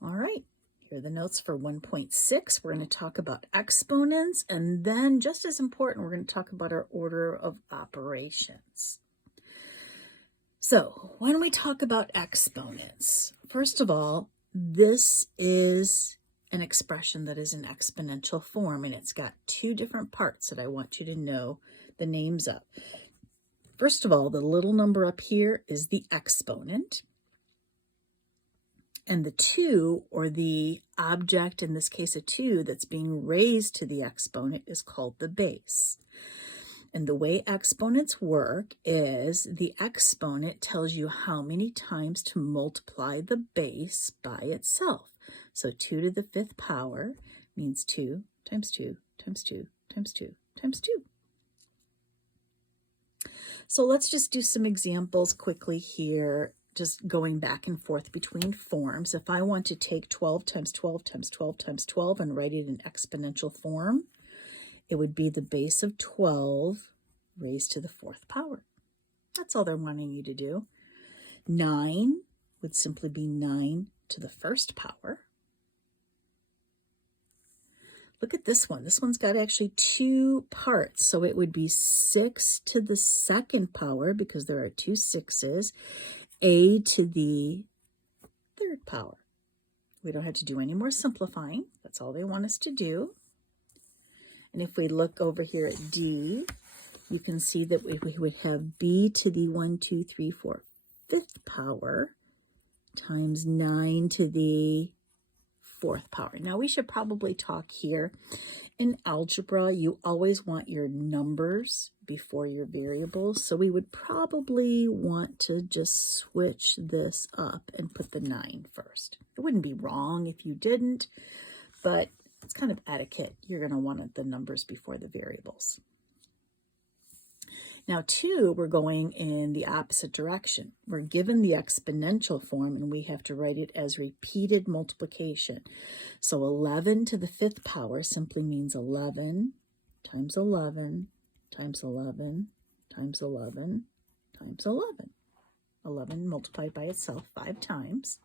All right, here are the notes for 1.6. We're going to talk about exponents, and then just as important, we're going to talk about our order of operations. So when we talk about exponents, first of all, this is an expression that is in exponential form, and it's got two different parts that I want you to know the names of. First of all, the little number up here is the exponent. And the 2, or the object, in this case a 2, that's being raised to the exponent is called the base. And the way exponents work is the exponent tells you how many times to multiply the base by itself. So 2 to the 5th power means 2 times 2 times 2 times 2 times 2. So let's just do some examples quickly here, just going back and forth between forms. If I want to take 12 times 12 times 12 times 12 and write it in exponential form, it would be the base of 12 raised to the 4th power. That's all they're wanting you to do. 9 would simply be 9 to the 1st power. Look at this one. This one's got actually 2 parts. So it would be 6 to the 2nd power, because there are 2 6s, a to the 3rd power. We don't have to do any more simplifying. That's all they want us to do. And if we look over here at D, you can see that we would have b to the 1, 2, 3, 4, 5th power times 9 to the 4th power. Now we should probably talk here. In algebra, you always want your numbers before your variables. So we would probably want to just switch this up and put the 9 first. It wouldn't be wrong if you didn't, but it's kind of etiquette. You're going to want the numbers before the variables. Now 2, we're going in the opposite direction. We're given the exponential form, and we have to write it as repeated multiplication. So 11 to the 5th power simply means 11 times 11 times 11 times 11 times 11. 11 multiplied by itself 5 times.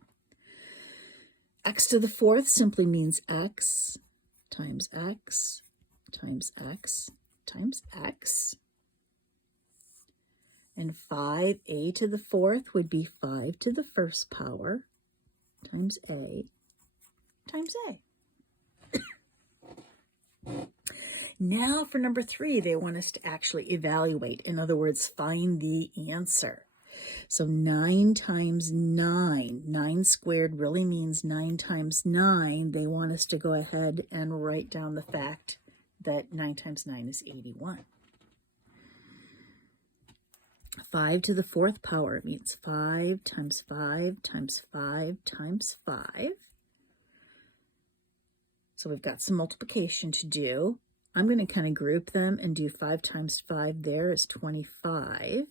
X to the 4th simply means x times x times x times x. And 5a to the 4th would be 5 to the 1st power times a times a. Now for number 3, they want us to actually evaluate. In other words, find the answer. So 9 times 9. 9 squared really means 9 times 9. They want us to go ahead and write down the fact that 9 times 9 is 81. 5 to the 4th power means 5 times 5 times 5 times 5. So we've got some multiplication to do. I'm going to kind of group them and do 5 times 5 there is 25.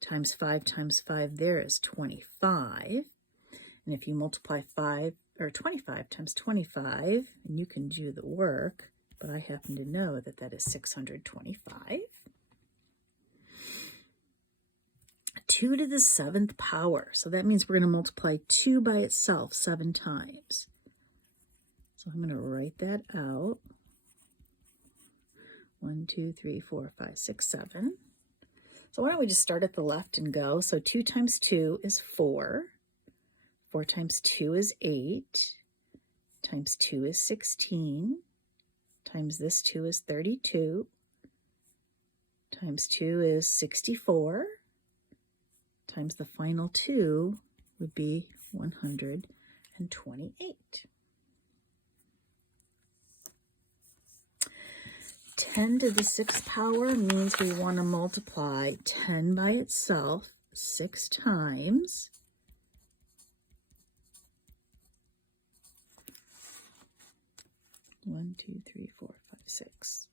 Times 5 times 5 there is 25. And if you multiply 5 or 25 times 25, and you can do the work, but I happen to know that that is 625. 2 to the 7th power. So that means we're going to multiply 2 by itself 7 times. So I'm going to write that out. 1, 2, 3, 4, 5, 6, 7. So why don't we just start at the left and go? So 2 times 2 is 4. 4 times 2 is 8. Times 2 is 16. Times this 2 is 32. Times 2 is 64. Times the final 2 would be 128. 10 to the 6th power means we want to multiply 10 by itself 6 times. One, 2, 3, 4, 5, 6.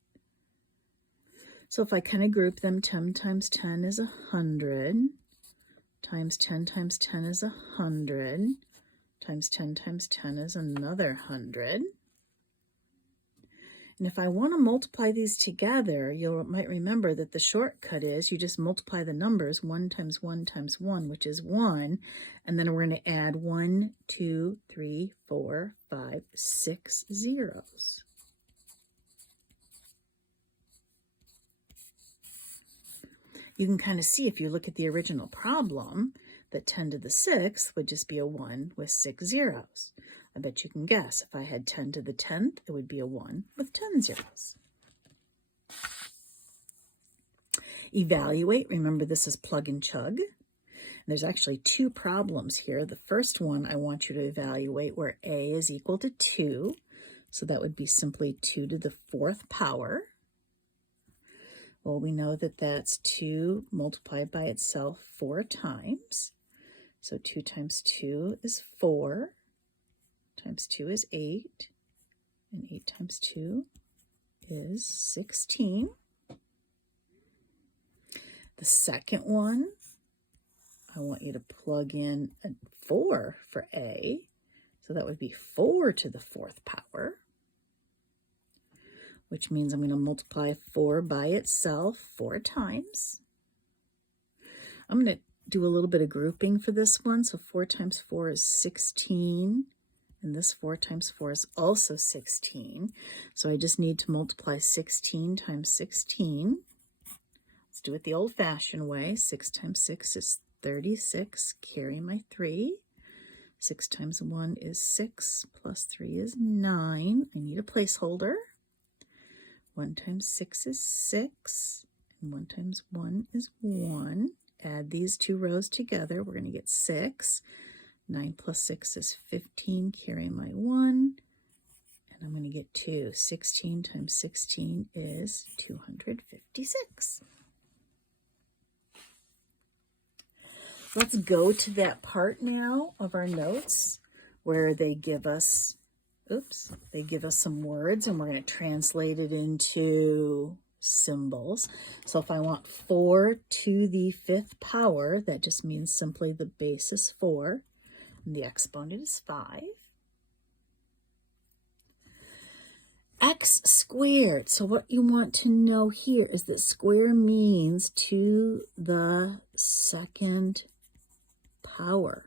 So if I kind of group them, 10 times 10 is 100. Times 10 times 10 is 100. Times 10 times 10 is another 100. And if I want to multiply these together, you might remember that the shortcut is you just multiply the numbers 1 times 1 times 1, which is 1. And then we're going to add 1, 2, 3, 4, 5, 6 zeros. You can kind of see if you look at the original problem that 10 to the 6th would just be a 1 with 6 zeros. I bet you can guess. If I had 10 to the 10th, it would be a 1 with 10 zeros. Evaluate. Remember, this is plug and chug. And there's actually two problems here. The first one, I want you to evaluate where a is equal to 2. So that would be simply 2 to the 4th power. Well, we know that that's 2 multiplied by itself 4 times. So 2 times 2 is 4. Times 2 is 8, and 8 times 2 is 16. The second one, I want you to plug in a 4 for a, so that would be 4 to the 4th power, which means I'm going to multiply 4 by itself 4 times. I'm going to do a little bit of grouping for this one, so 4 times 4 is 16. And this 4 times 4 is also 16. So I just need to multiply 16 times 16. Let's do it the old-fashioned way. 6 times 6 is 36. Carry my 3. 6 times 1 is 6. Plus 3 is 9. I need a placeholder. 1 times 6 is 6. And 1 times 1 is 1. Add these two rows together. We're going to get 6. 9 plus 6 is 15, carry my 1, and I'm going to get 2. 16 times 16 is 256. Let's go to that part now of our notes where they give us, they give us some words, and we're going to translate it into symbols. So if I want 4 to the 5th power, that just means simply the base is 4. And the exponent is 5. X squared. So what you want to know here is that square means to the 2nd power.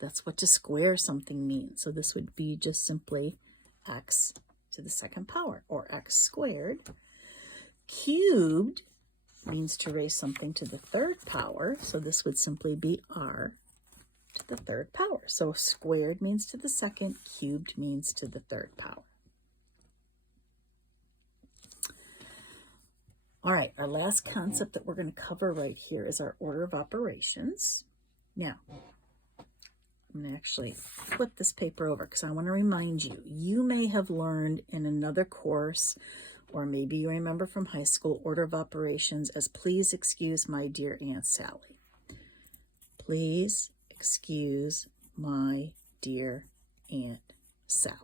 That's what to square something means. So this would be just simply x to the 2nd power, or x squared. Cubed means to raise something to the 3rd power. So this would simply be r to the 3rd power. So squared means to the 2nd, cubed means to the 3rd power. All right, our last concept that we're going to cover right here is our order of operations. Now, I'm going to actually flip this paper over because I want to remind you, you may have learned in another course, or maybe you remember from high school, order of operations as please excuse my dear Aunt Sally. Please excuse my dear Aunt Sally.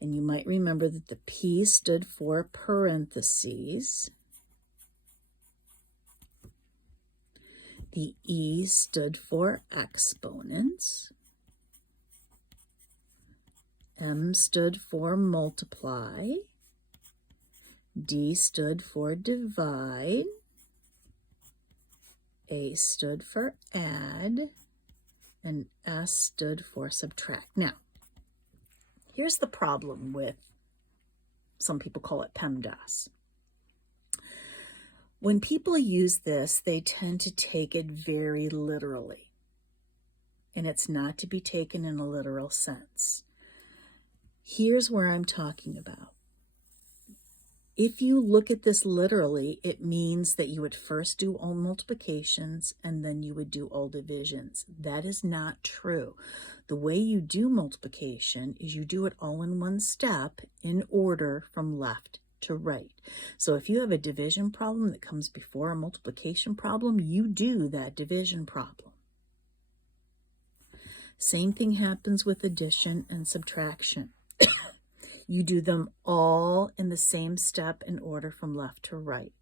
And you might remember that the P stood for parentheses. The E stood for exponents. M stood for multiply. D stood for divide. A stood for add, and S stood for subtract. Now, here's the problem with, some people call it PEMDAS. When people use this, they tend to take it very literally, and it's not to be taken in a literal sense. Here's where I'm talking about. If you look at this literally, it means that you would first do all multiplications and then you would do all divisions. That is not true. The way you do multiplication is you do it all in one step in order from left to right. So if you have a division problem that comes before a multiplication problem, you do that division problem. Same thing happens with addition and subtraction. You do them all in the same step in order from left to right.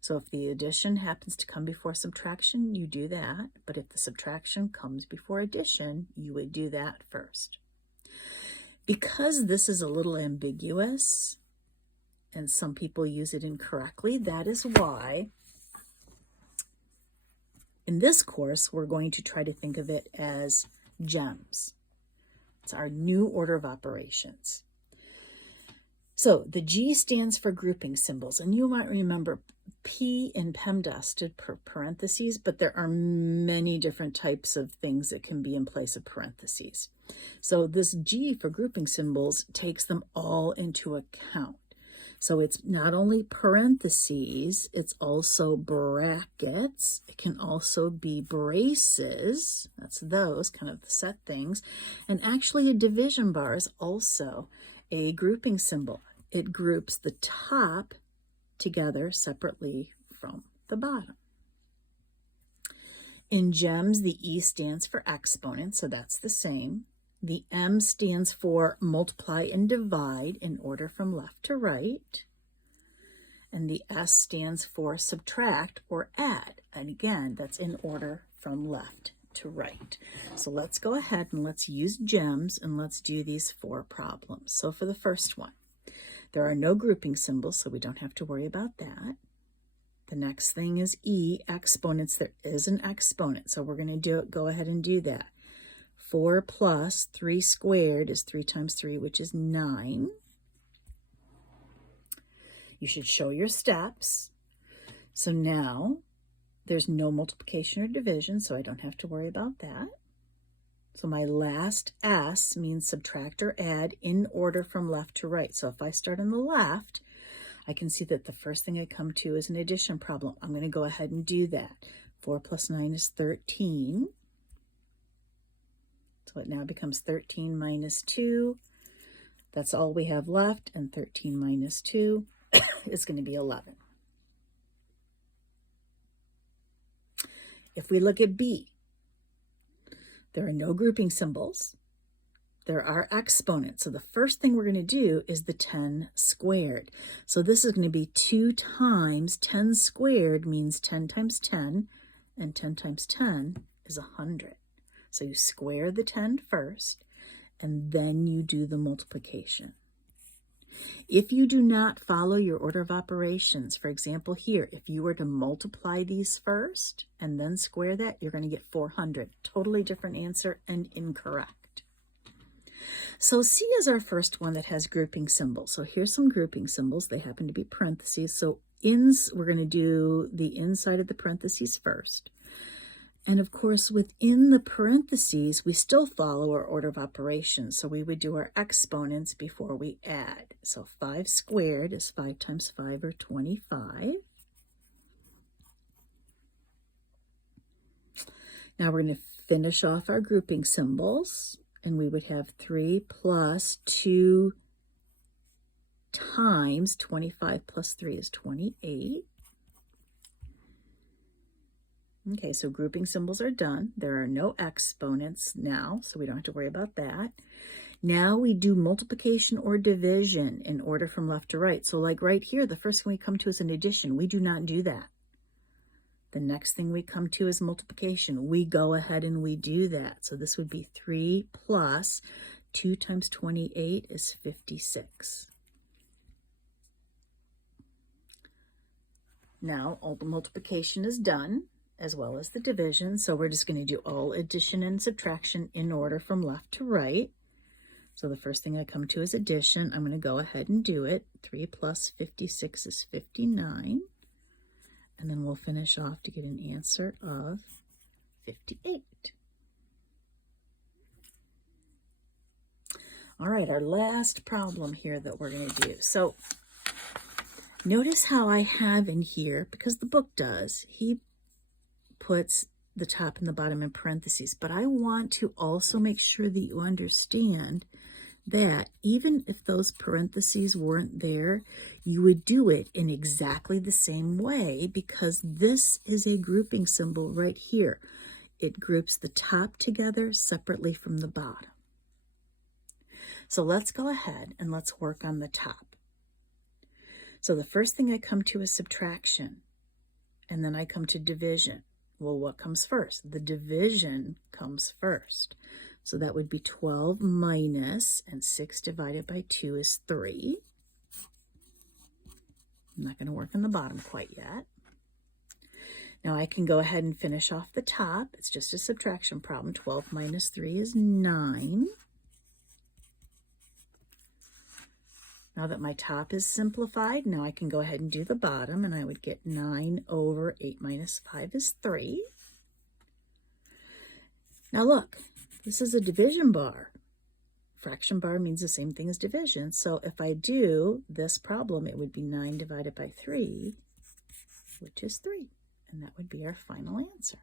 So if the addition happens to come before subtraction, you do that. But if the subtraction comes before addition, you would do that first. Because this is a little ambiguous and some people use it incorrectly, that is why in this course we're going to try to think of it as GEMS. It's our new order of operations. So the G stands for grouping symbols, and you might remember P in PEMDAS stood for parentheses, but there are many different types of things that can be in place of parentheses. So this G for grouping symbols takes them all into account. So it's not only parentheses, it's also brackets. It can also be braces. That's those kind of the set things. And actually a division bar is also a grouping symbol. It groups the top together separately from the bottom. In GEMS, the E stands for exponent, so that's the same. The M stands for multiply and divide in order from left to right. And the S stands for subtract or add. And again, that's in order from left to right. So let's go ahead and let's use GEMS and let's do these 4 problems. So for the first one, there are no grouping symbols, so we don't have to worry about that. The next thing is E, exponents. There is an exponent, so we're going to go ahead and do that. 4 plus 3 squared is 3 times 3, which is 9. You should show your steps. So now there's no multiplication or division, so I don't have to worry about that. So my last S means subtract or add in order from left to right. So if I start on the left, I can see that the first thing I come to is an addition problem. I'm going to go ahead and do that. 4 plus 9 is 13. So it now becomes 13 minus 2. That's all we have left, and 13 minus 2 is going to be 11. If we look at B, there are no grouping symbols. There are exponents. So the first thing we're going to do is the 10 squared. So this is going to be 2 times 10 squared means 10 times 10, and 10 times 10 is 100. So you square the 10 first, and then you do the multiplication. If you do not follow your order of operations, for example here, if you were to multiply these first and then square that, you're going to get 400. Totally different answer and incorrect. So C is our first one that has grouping symbols. So here's some grouping symbols. They happen to be parentheses. So we're going to do the inside of the parentheses first. And of course, within the parentheses, we still follow our order of operations. So we would do our exponents before we add. So 5 squared is 5 times 5, or 25. Now we're going to finish off our grouping symbols. And we would have 3 plus 2 times 25 plus 3 is 28. Okay, so grouping symbols are done. There are no exponents now, so we don't have to worry about that. Now we do multiplication or division in order from left to right. So like right here, the first thing we come to is an addition. We do not do that. The next thing we come to is multiplication. We go ahead and we do that. So this would be 3 plus 2 times 28 is 56. Now all the multiplication is done, as well as the division. So we're just going to do all addition and subtraction in order from left to right. So the first thing I come to is addition. I'm going to go ahead and do it. 3 plus 56 is 59. And then we'll finish off to get an answer of 58. All right, our last problem here that we're going to do. So notice how I have in here, because the book does, he puts the top and the bottom in parentheses, but I want to also make sure that you understand that even if those parentheses weren't there, you would do it in exactly the same way, because this is a grouping symbol right here. It groups the top together separately from the bottom. So let's go ahead and let's work on the top. So the first thing I come to is subtraction, and then I come to division. Well, what comes first? The division comes first. So that would be 12 minus, and 6 divided by 2 is 3. I'm not going to work on the bottom quite yet. Now I can go ahead and finish off the top. It's just a subtraction problem. 12 minus 3 is 9. Now that my top is simplified, now I can go ahead and do the bottom, and I would get 9 over 8 minus 5 is 3. Now look, this is a division bar. Fraction bar means the same thing as division. So if I do this problem, it would be 9 divided by 3, which is 3. And that would be our final answer.